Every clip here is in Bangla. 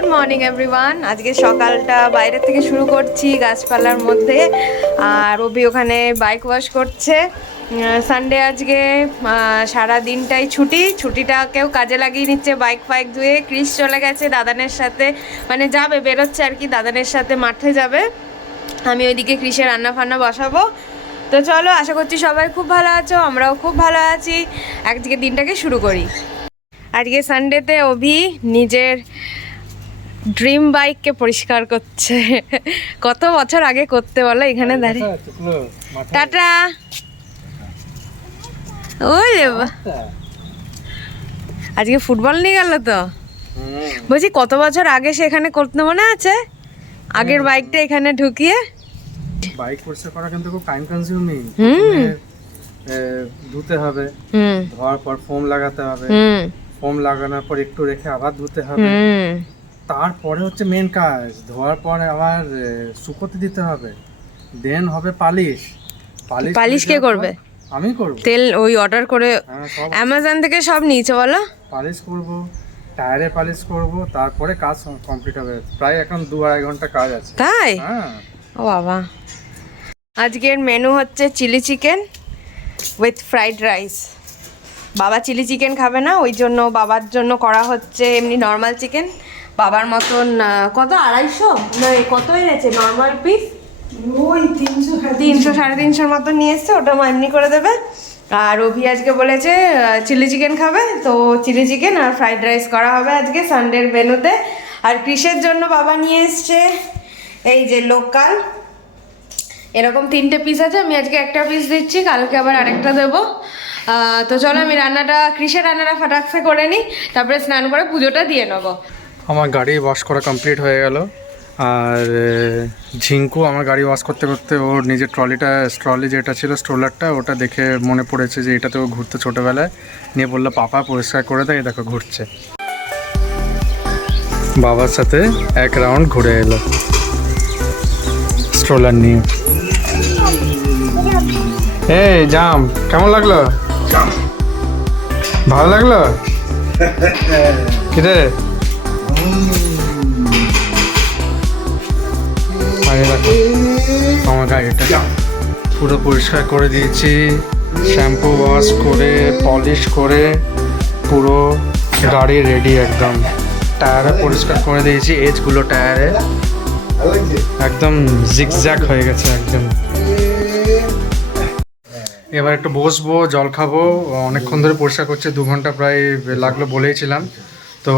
Good morning everyone. আজকে সকালটা বাইরে থেকে শুরু করছি গাছপালার মধ্যে, আর রবি ওখানে বাইক ওয়াশ করছে। সানডে আজকে সারা দিনটাই ছুটিটাকেও কাজে লাগিয়ে নিচ্ছে, বাইক ফাইক ধুয়ে। ক্রিস চলে গেছে দাদানের সাথে, মানে যাবে, বেরোচ্ছে আর কি, দাদানের সাথে মাঠে যাবে। আমি ওইদিকে ক্রিসের রান্না ফান্না বসাবো। তো চলো, আশা করছি সবাই খুব ভালো আছো, আমরাও খুব ভালো আছি। আজকে দিনটাকে শুরু করি। আজকে সানডেতে অভি নিজের ড্রিম বাইককে পরিষ্কার করছে। কত বছর আগে করতে বলো, এখানে দাঁড়িয়ে। টাটা। ওই আজকে ফুটবল নিয়ে গেল তো, বলছি কত বছর আগে সে এখানে করতে, মনে আছে? আগের বাইকটা এখানে ঢুকিয়ে। বাইক পরিষ্কার করা কিন্তু খুব টাইম কনজিউমিং। ধুতে হবে, ধোয়ার পর ফোম লাগাতে হবে, ফোম লাগানোর পর একটু রেখে আবার ধুতে হবে, তারপরে হচ্ছে মেন কাজ, ধোয়ার পরে আবার শুকোতে দিতে হবে, দেন হবে পালিশ। পালিশ কে করবে? আমি করব। তেল ওই অর্ডার করে অ্যামাজন থেকে সব নিয়েছে বলো? পালিশ করব, টায়ারে পালিশ করব, তারপরে কাজ কমপ্লিট হবে। প্রায় এখন 2-2.5 ঘন্টা কাজ আছে। তাই? হ্যাঁ। ও বাবা। আজকের মেনু হচ্ছে chilli chicken with fried rice. বাবা চিলি চিকেন খাবে না, ওই জন্য বাবার জন্য করা হচ্ছে এমনি নর্মাল চিকেন। বাবার মতন কত 250 না কত এনেছে নর্মাল পিস? ওই 300 350 মতন নিয়ে এসছে, ওটা মা এমনি করে দেবে। আর অভি আজকে বলেছে চিলি চিকেন খাবে, তো চিলি চিকেন আর ফ্রাইড রাইস করা হবে আজকে সানডের মেনুতে। আর ক্রিসের জন্য বাবা নিয়ে এসছে এই যে লোকাল, এরকম 3টে পিস আছে। আমি আজকে একটা পিস দিচ্ছি, কালকে আবার আরেকটা দেবো। তো চলো আমি ক্রিসের রান্নাটা ফাটাকসে করে নিই, তারপরে স্নান করে পুজোটা দিয়ে নেবো। আমার গাড়ি ওয়াশ করা কমপ্লিট হয়ে গেল। আর ঝিঙ্কু আমার গাড়ি ওয়াশ করতে করতে ওর নিজের ট্রলি যেটা ছিল স্ট্রোলারটা, ওটা দেখে মনে পড়েছে যে এটাতে ও ঘুরতে ছোটোবেলায় নিয়ে বললো পাপা পরিষ্কার করে দেয়, দেখো ঘুরছে। বাবার সাথে এক রাউন্ড ঘুরে এলো স্ট্রোলার নিয়ে। এই জাম কেমন লাগলো? ভালো লাগলো? কিরে আমার গাড়িটা পুরো পরিষ্কার করে দিয়েছি, শ্যাম্পু ওয়াশ করে পলিশ করে পুরো গাড়ি রেডি একদম। টায়ারে পরিষ্কার করে দিয়েছি, এজগুলো টায়ারে একদম জিগজ্যাগ হয়ে গেছে একদম। এবার একটু বসবো, জল খাবো। অনেকক্ষণ ধরে পরিষ্কার করছে, 2 ঘন্টা প্রায় লাগলো বলেইছিলাম। তো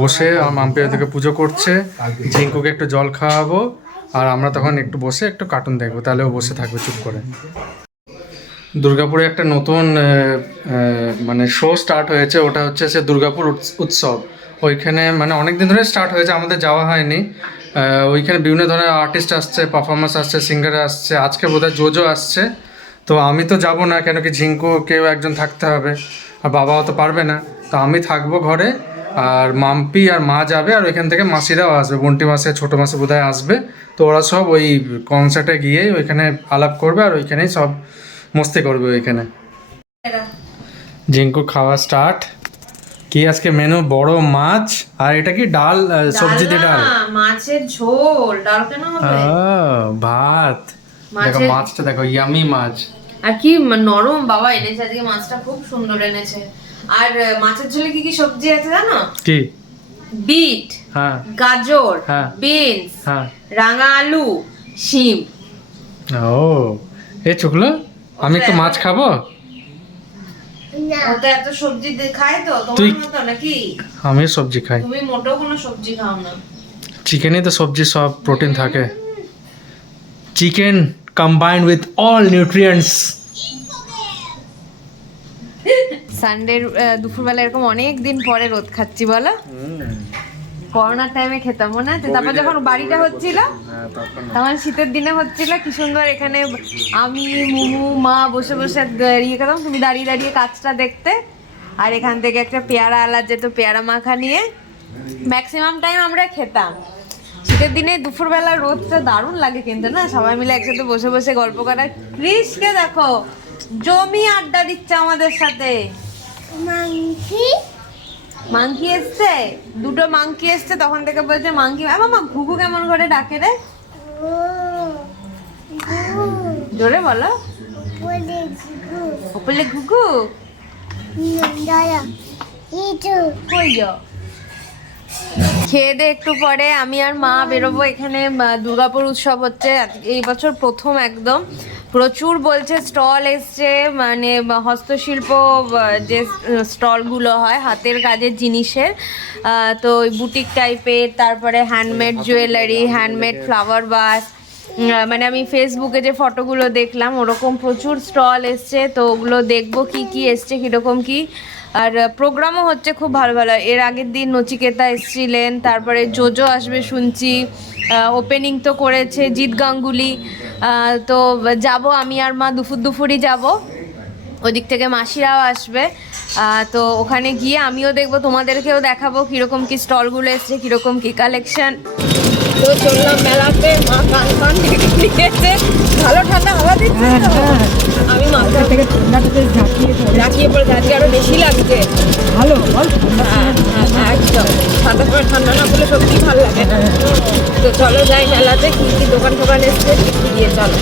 বসে আমার মাম্পি ওদিকে পুজো করছে, ঝিঙ্কুকে একটু জল খাওয়াবো, আর আমরা তখন একটু বসে একটু কার্টুন দেখবো, তাহলে ও বসে থাকবে চুপ করে। দুর্গাপুরে একটা নতুন মানে শো স্টার্ট হয়েছে, ওটা হচ্ছে সে দুর্গাপুর উৎসব। ওইখানে মানে অনেক দিন ধরে স্টার্ট হয়েছে, আমাদের যাওয়া হয়নি। ওইখানে বিভিন্ন ধরনের আর্টিস্ট আসছে, পারফরমেন্স আসছে, সিঙ্গার আসছে, আজকে বোধহয় জোজো আসছে। তো আমি তো যাব না, কেন কি ঝিঙ্কু কেউ একজন থাকতে হবে, আর বাবাও তো পারবে না। তো আমি থাকবো ঘরে, আর মাম্পি আর মা যাবে, আর ওইখান থেকে মাসিরাও আসবে, বন্টি মাসি ছোটো মাসি বোধহয় আসবে। তো ওরা সব ওই কনসার্টে গিয়ে ওইখানে আলাপ করবে, আর ওইখানেই সব মস্তি করবে ওইখানে। ঝিঙ্কু খাওয়া স্টার্ট। কি আজকে মেনু? বড় মাছ, আর এটা কি ডাল, সবজি দিয়ে ডাল, মাছের ঝোল। ডাল কেন হবে? ভাত। দেখো মাছটা দেখো, ইয়ামি মাছ, আর কি নরম। বাবা এনেছে আজকে মাছটা, খুব সুন্দর এনেছে। আর মাছের ঝোলে কি কি সবজি আছে জানো? কি? বিট, হ্যাঁ, গাজর, হ্যাঁ, বিনস, হ্যাঁ, রাঙা আলু, শিম। ও এই চুকলো, আমি একটু মাছ খাবো। ওটা এত সবজি খায় তো তোমার মতো নাকি? আমি সবজি খাই। তুমি মোটেও কোনো সবজি খাও না। চিকেনে তো সবজি সব প্রোটিন থাকে। Chicken combined with all nutrients. সানডের দুপুরবেলা এরকম অনেক দিন পরে রোদ খাচ্ছি বলো। করোনার টাইমে খেতাম মনে আছে, তারপর যখন বাড়িটা হচ্ছিল, তখন শীতের দিনে হচ্ছিল, কি সুন্দর এখানে আমি মুমু মা বসে বসে ইয়ে খেতাম, তুমি দাঁড়িয়ে দাঁড়িয়ে কাজটা দেখতে, আর এখান থেকে একটা পেয়ারা আলাদ যেত, পেয়ারা মাখা নিয়ে ম্যাক্সিমাম টাইম আমরা খেতাম। শীতের দিনে দুপুরবেলা রোদটা দারুণ লাগে কিন্তু না, সবাই মিলে একসাথে বসে বসে গল্প করা। ক্রিসকে দেখো জমি আড্ডা দিচ্ছে আমাদের সাথে। মাংকি এসছে, দুটো মাংকি এসছে, তখন থেকে বলছে মাংকি। মামা ঘুঘু কেমন করে ডাকে রে? জোরে বলো। উপলে ঘুঘু। খেয়ে দে একটু পরে আমি আর মা বেরোবো। এখানে দুর্গাপুর উৎসব হচ্ছে এই বছর প্রথম একদম। প্রচুর বলছে স্টল এসছে, মানে হস্তশিল্প যে স্টলগুলো হয় হাতের কাজের জিনিসের, তো ওই বুটিক টাইপের, তারপরে হ্যান্ডমেড জুয়েলারি, হ্যান্ডমেড ফ্লাওয়ার বাস, মানে আমি ফেসবুকে যে ফটোগুলো দেখলাম ওরকম প্রচুর স্টল এসছে। তো ওগুলো দেখবো কি কি এসছে, কীরকম কি। আর প্রোগ্রামও হচ্ছে খুব ভালো ভালো। এর আগের দিন নচিকেতা এসছিলেন, তারপরে জোজো আসবে শুনছি, ওপেনিং তো করেছে জিৎ গাঙ্গুলি। তো যাব আমি আর মা, দুপুরই যাব। ওদিক থেকে মাসিরাও আসবে। তো ওখানে গিয়ে আমিও দেখবো, তোমাদেরকেও দেখাবো কীরকম কি স্টলগুলো এসছে, কীরকম কি কালেকশন। তো চললাম মেলাতে, মা কান নিয়েছে, ভালো ঠান্ডা হাওয়া দিচ্ছে তো। আমি মাথা থেকে ঠান্ডাটাতে ঝাঁকিয়ে পড়ে যাচ্ছি, আরো বেশি লাগছে। ভালো একদম সাদা করে ঠান্ডা না পড়লে সত্যি ভালো লাগে না। তো চলো যাই মেলাতে, কি কি দোকান টোকান এসছে গিয়ে চলো।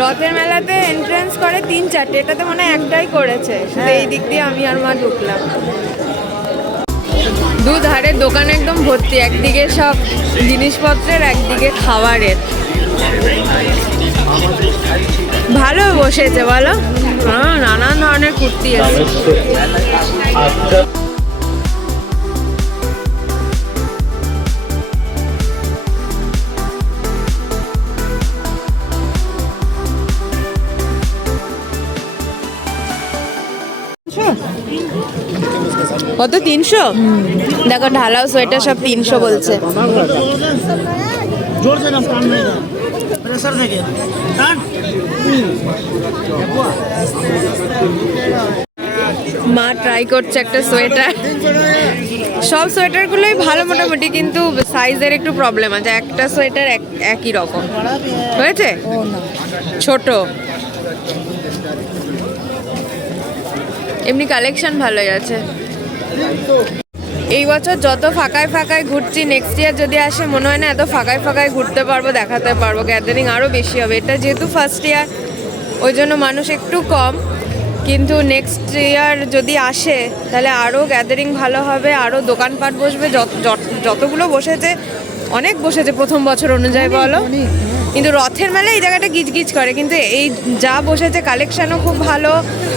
রথের মেলাতে এন্ট্রান্স করে 3-4টে, এটাতে মনে হয় একটাই করেছে। এই দিক দিয়ে আমি আর মা ঢুকলাম। দুধারের দোকান একদম ভর্তি, একদিকে সব জিনিসপত্রের, একদিকে খাবারের। ভালো বসেছে বলো, নানান ধরনের কুর্তি আছে। কত? 300? দেখো ঢালাও সোয়েটার সব 300 বলছে। মা ট্রাই করছে একটা সোয়েটার। সব সোয়েটারগুলোই ভালো মোটামুটি, কিন্তু সাইজের একটু প্রবলেম আছে। একটা সোয়েটার একই রকম হয়েছে, ছোট। এমনি কালেকশন ভালোই আছে। এই বছর যত ফাঁকায় ফাঁকায় ঘুরছি, নেক্সট ইয়ার যদি আসে মনে হয় না এত ফাঁকায় ফাঁকায় ঘুরতে পারবো, দেখাতে পারবো। গ্যাদারিং আরও বেশি হবে। এটা যেহেতু ফার্স্ট ইয়ার, ওই জন্য মানুষ একটু কম, কিন্তু নেক্সট ইয়ার যদি আসে তাহলে আরও গ্যাদারিং ভালো হবে, আরও দোকানপাট বসবে। যতগুলো বসেছে, অনেক বসেছে প্রথম বছর অনুযায়ী বলো, কিন্তু রথের মেলায় এই জায়গাটা গিজগিজ করে। কিন্তু এই যা বসেছে কালেকশানও খুব ভালো,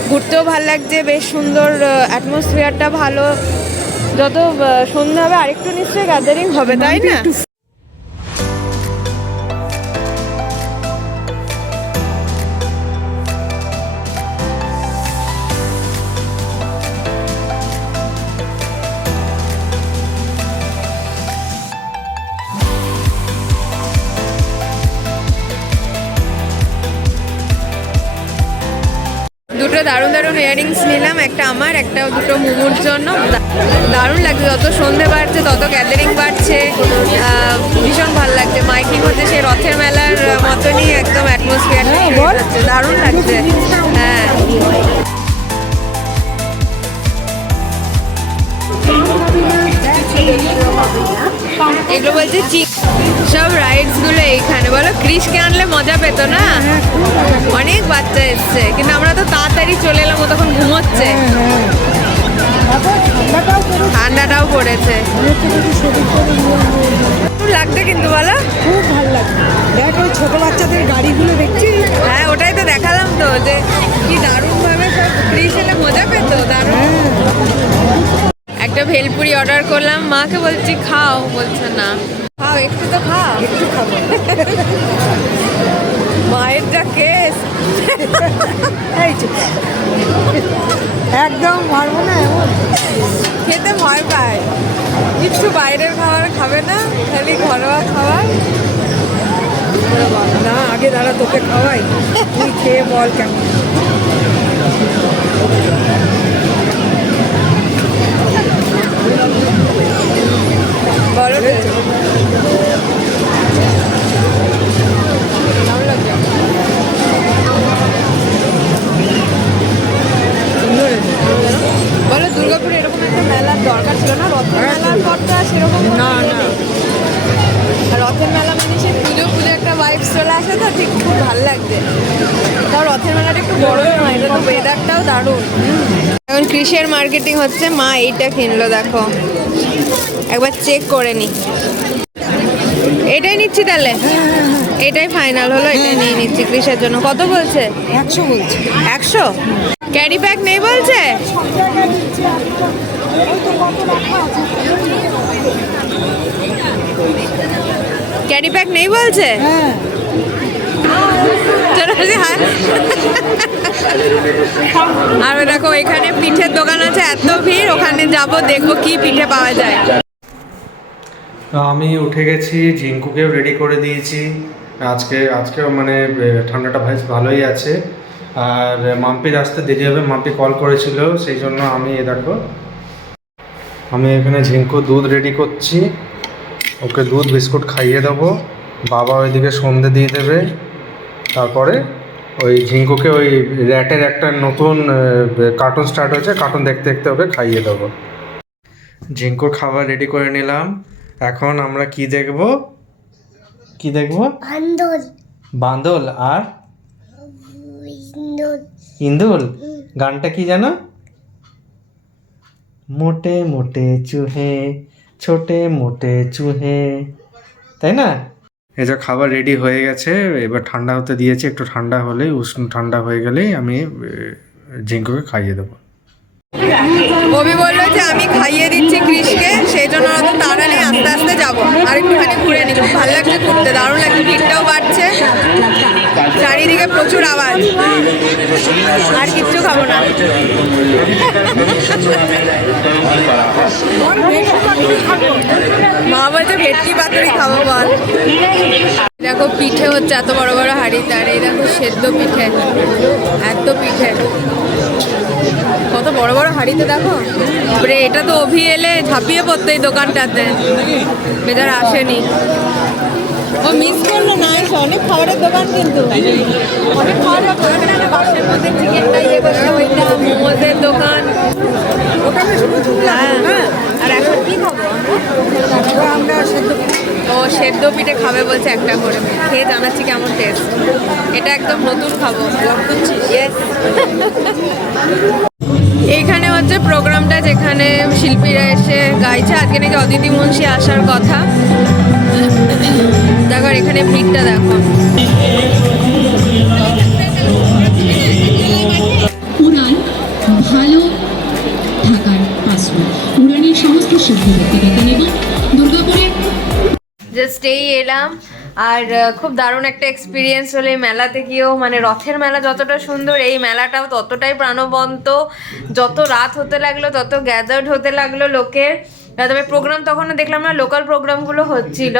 ঘুরতেও ভালো লাগছে, বেশ সুন্দর অ্যাটমসফিয়ারটা ভালো। যত সন্ধ্যা হবে আরেকটু নিশ্চয়ই গ্যাদারিং হবে, তাই না? দুটো দারুণ দারুণ ইয়াররিংস নিলাম, একটা আমার, একটা দুটো মুমুর জন্য। দারুণ লাগছে, যত সন্ধে বাড়ছে তত গ্যাদারিং বাড়ছে, ভীষণ ভালো লাগছে। মাইকিং হচ্ছে সেই রথের মেলার মতনই একদম অ্যাটমসফিয়ার, দারুণ লাগছে। হ্যাঁ, এগুলো বলছে সব রাইডসগুলো এইখানে। বলো ক্রিশকে আনলে মজা পেতো না? অনেক বাচ্চা এসছে, কিন্তু আমরা তো তাড়াতাড়ি চলে এলাম, ও তখন ঘুমোচ্ছে। ঠান্ডাটাও পড়েছে, লাগছে কিন্তু বলো, খুব ভালো লাগছে। দেখ ওই ছোট বাচ্চাদের গাড়িগুলো দেখছি। হ্যাঁ, ওটাই তো দেখালাম তো, যে কি দারুণভাবে সব ক্রিশ এলে মজা পেতো, দারুণ। একটা ভেলপুরি অর্ডার করলাম, মাকে বলছি খাও, বলছে না। খাও, একটু তো খাও। একটু খাবো। মায়ের যা কেস, এই একদম পারবো না, এমন খেতে ভয় পায়, কিচ্ছু বাইরের খাবার খাবে না, খালি ঘরোয়া খাবার। না, আগে দাঁড়া তোকে খাওয়াই, তুই খেয়ে বল কেমন। বলো রথের মেলা মানে সে পুজো পুজো একটা ভাইবস চলে আসে, তো ঠিক খুব ভালো লাগছে। তাও রথের মেলাটা একটু বড় নয়, এটা তো ওয়েদারটাও দারুণ। এখন কৃষির মার্কেটিং হচ্ছে, মা এইটা কিনলো দেখো, একবার চেক করে নি। এটাই নিচ্ছি তাহলে, এটাই ফাইনাল হলো, এটাই নিয়ে নিচ্ছি কৃষের জন্য। কত বলছে? 100 বলছে। 100? ক্যারি ব্যাগ নেই বলছে? ক্যারি ব্যাগ নেই বলছে? হ্যাঁ, চলো হ্যাঁ। আর দেখো এখানে পিঠের দোকান আছে, এত ভিড়, ওখানে যাব দেখবো কি পিঠে পাওয়া যায়। তো আমি উঠে গেছি, ঝিঙ্কুকেও রেডি করে দিয়েছি। আজকেও মানে ঠান্ডাটা ভালোই আছে। আর মাম্পির আসতে দেরি হবে, মাম্পি কল করেছিল, সেই জন্য আমি দেখো আমি এখানে ঝিঙ্কু দুধ রেডি করছি, ওকে দুধ বিস্কুট খাইয়ে দেবো। বাবা ওইদিকে সন্ধে দিয়ে দেবে, তারপরে ওই ঝিঙ্কুকে ওই র্যাটের একটা নতুন কার্টুন স্টার্ট হয়েছে, কার্টুন দেখতে দেখতে ওকে খাইয়ে দেবো। ঝিঙ্কুর খাবার রেডি করে নিলাম। এখন আমরা কি দেখব? বান্দর। বান্দল আর ইন্দুর। ইন্দুল। গানটা কি জানো? মোটে মোটে চুহে ছোটে মোটে চুহে, তাই না? এই যে খাবার রেডি হয়ে গেছে, এবার ঠান্ডা হতে দিয়েছি, একটু ঠান্ডা হলেই উষ্ণ ঠান্ডা হয়ে গেলেই আমি ঝিঙ্কুকে খাইয়ে দেবো। কবি বললো যে আমি খাইয়ে দিচ্ছি কৃষকে, সেই জন্য অত তাড়া নেই, আস্তে আস্তে যাবো, আর একটুখানি ঘুরে নিই। খুব ভালো লাগছে ঘুরতে, দারুণ লাগছে, ভিড়টাও বাড়ছে, চারিদিকে প্রচুর আওয়াজ। আর কিচ্ছু খাবো না। মা বলছে ভেটকি পাতুরি খাবো বল। দেখো পিঠে হচ্ছে এত বড় বড় হাঁড়িতে, আর এই দেখো সেদ্ধ পিঠে, এত পিঠে কত বড় বড় হাঁড়িতে দেখো। তারপরে এটা তো অভি এলে ঝাঁপিয়ে পড়তো এই দোকানটাতে, বেচারা আসেনি, ও মিস করলো না। এসে অনেক খাবারের দোকান, কিন্তু অনেক খাবার হবে ওখানে, বাসের মধ্যে চিকেনটা ইয়ে করছে, ওইটা মোমোজের দোকান, হ্যাঁ। আর এখন কি খাবো আমরা? ও সেদ্ধ পিঠে খাবে বলছে একটা করে, খেয়ে জানাচ্ছি কেমন টেস্ট। এটা একদম নতুন খাবো, ব্লগ করছিস? এইখানে হচ্ছে প্রোগ্রামটা, যেখানে শিল্পীরা এসে গাইছে। আজকে নাকি অদিতি মুন্সি আসার কথা। দেখো এখানে ভিড়টা দেখো। উড়ান ভালো থাকার পাসওয়ার্ড। উড়ানের সমস্ত সিদ্ধ ব্যক্তিগত এবং দুর্গাপুরের জাস্ট এই এলাম, আর খুব দারুণ একটা এক্সপিরিয়েন্স হলো এই মেলাতে গিয়েও। মানে রথের মেলা যতটা সুন্দর, এই মেলাটাও ততটাই প্রাণবন্ত। যত রাত হতে লাগলো তত গ্যাদার্ড হতে লাগলো লোকের। তবে প্রোগ্রাম তখনও দেখলাম না, লোকাল প্রোগ্রামগুলো হচ্ছিল।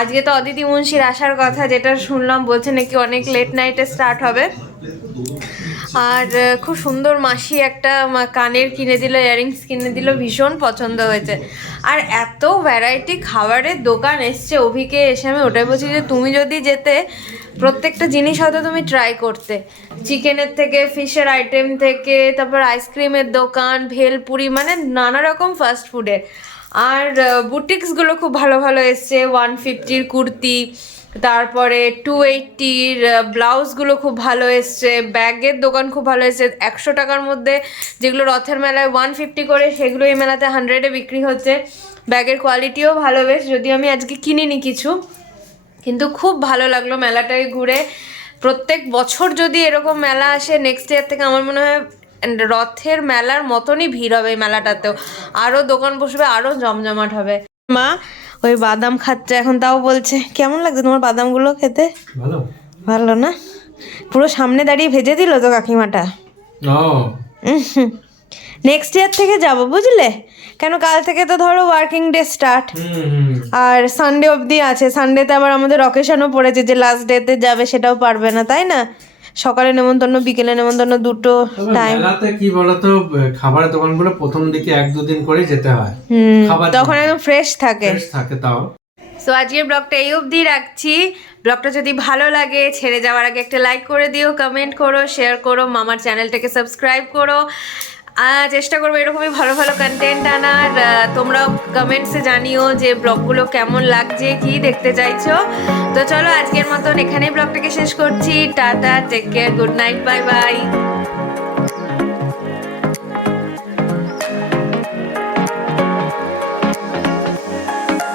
আজকে তো অদিতি মুন্সির আসার কথা, যেটা শুনলাম, বলছে নাকি অনেক লেট নাইটে স্টার্ট হবে। আর খুব সুন্দর মাসি একটা কানের কিনে দিল, ইয়াররিংস কিনে দিল, ভীষণ পছন্দ হয়েছে। আর এত ভ্যারাইটি খাবারের দোকান এসছে, অভিকে এসে আমি ওটাই বলছি যে তুমি যদি যেতে, প্রত্যেকটা জিনিস হয়তো তুমি ট্রাই করতে, চিকেনের থেকে ফিশের আইটেম থেকে, তারপর আইসক্রিমের দোকান, ভেলপুরি, মানে নানা রকম ফাস্ট ফুডের। আর বুটিক্সগুলো খুব ভালো ভালো এসছে, 150-র কুর্তি, তারপরে 280-র ব্লাউজগুলো খুব ভালো এসছে, ব্যাগের দোকান খুব ভালো এসছে। 100 টাকার মধ্যে যেগুলো রথের মেলায় 150 করে, সেগুলো এই মেলাতে 100-এ বিক্রি হচ্ছে। ব্যাগের কোয়ালিটিও ভালো বেশ, যদিও আমি আজকে কিনিনি কিছু, কিন্তু খুব ভালো লাগলো মেলাটায় ঘুরে। প্রত্যেক বছর যদি এরকম মেলা আসে, নেক্সট ইয়ার থেকে আমার মনে হয় রথের মেলার মতনই ভিড় হবে এই মেলাটাতেও, আরও দোকান বসবে, আরও জমজমাট হবে। মা ওই বাদাম খাচ্ছে এখন, তাও বলছে কেমন লাগছে তোমার বাদামগুলো খেতে? ভালো, ভালো না? পুরো সামনে দাঁড়িয়ে ভেজে দিল তো কাকিমাটা। নেক্সট ইয়ার থেকে যাব, বুঝলে? কেন কাল থেকে তো ধরো ওয়ার্কিং ডে স্টার্ট, আর সানডে অবধি আছে। সানডেতে আবার আমাদের অকেশনও পড়েছে যে লাস্ট ডেতে যাবে, সেটাও পারবে না, তাই না? সকালে নেমন্তন্ন, বিকেলে নেমন্তন্ন, দুটো টাইম। মেলাতে কি বলতো, খাবারের দোকানগুলো প্রথম দিকে 1-2 দিন করে যেতে হয়, তখন একদম ফ্রেশ থাকে। তাও। সো আজকের ব্লগটা এই অবধি রাখছি। ব্লগটা যদি ভালো লাগে, ছেড়ে যাওয়ার আগে একটা লাইক করে দিও, কমেন্ট করো, শেয়ার করো, মামার চ্যানেলটাকে সাবস্ক্রাইব করো। চেষ্টা করবো এরকমই ভালো ভালো কন্টেন্ট আনার। তোমরাও কমেন্টসে জানিও যে ব্লগগুলো কেমন লাগছে, কি দেখতে চাইছো। তো চলো আজকের মতন এখানেই ব্লগটাকে শেষ করছি। Tata, take care, good night, bye by.